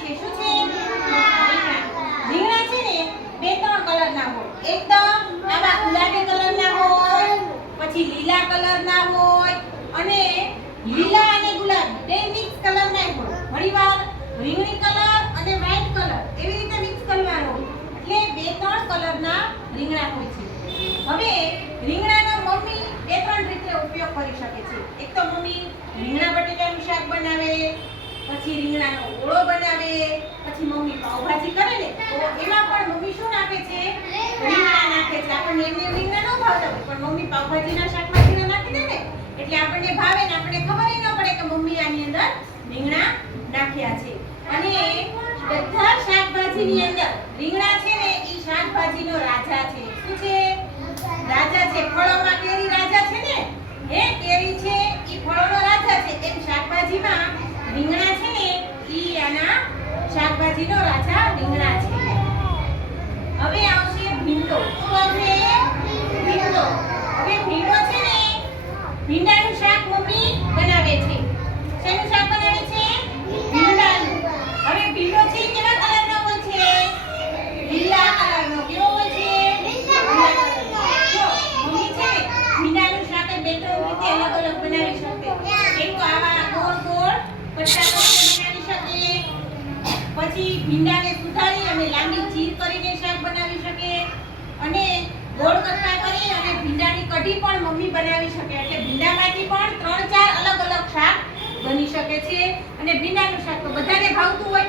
છે, શું છે? રીંગણા રીંગણા છે ને, બે ત્રણ કલરના હોય. એક તો આવા ગુલાબી કલરના હોય, પછી લીલા કલરના હોય, અને લીલા અને ગુલાબી બે મિક્સ કલરના હોય. ઘણીવાર રીંગણી કલર અને વ્હાઈટ કલર એવી રીતે મિક્સ કરવાનો. એટલે બે ત્રણ કલરના રીંગણા હોય છે. હવે રીંગણાનો મમ્મી બે ત્રણ રીતે ઉપયોગ કરી શકે છે એક તો મમ્મી રીંગણા બટેટાનું શાક બનાવે પછી રીંગણાનો ઓળો બનાવે પછી મમ્મી પાવભાજી કરે ને તો એમાં પણ મમ્મી શું નાખે છે? રીંગણા નાખે છે. આપણને એમને રીંગણા ન ભાવતા પણ મમ્મી પાવભાજીના શાકમાં નાખી દે ને એટલે આપણને ભાવે ને આપણને ખબર ન પડે કે મમ્મી આની અંદર રીંગણા નાખ્યા છે. અને બધા શાકભાજીની અંદર રીંગણા છે ને એ શાકભાજીનો રાજા છે. શું છે? રાજા છે. ફળોમાં કેરી રાજા છે ને? હે કેરી છે. એ ફળોનો રાજા છે. એમ શાકભાજીમાં રીંગણા છે ને એ આના શાકભાજીનો રાજા રીંગણા છે હવે આવશે ભીંડો શું આવશે ભીંડો હવે ભીંડો છે ને ભીંડાનું શાક શાક અલગ અલગ બનાવી શકે. એક તો આવા ગોળ ગોળ પટ્ટા બનાવી શકે. પછી ભીંડાને સુધારી અને લાંબી ચીર કરીને શાક બનાવી શકે અને ગોળ કટકા કરી અને ભીંડાની કઢી પણ મમ્મી બનાવી શકે એટલે ભીંડામાંથી પણ ત્રણ ચાર અલગ અલગ શાક બની શકે છે. અને ભીંડાનું શાક તો બધાને ભાવતું હોય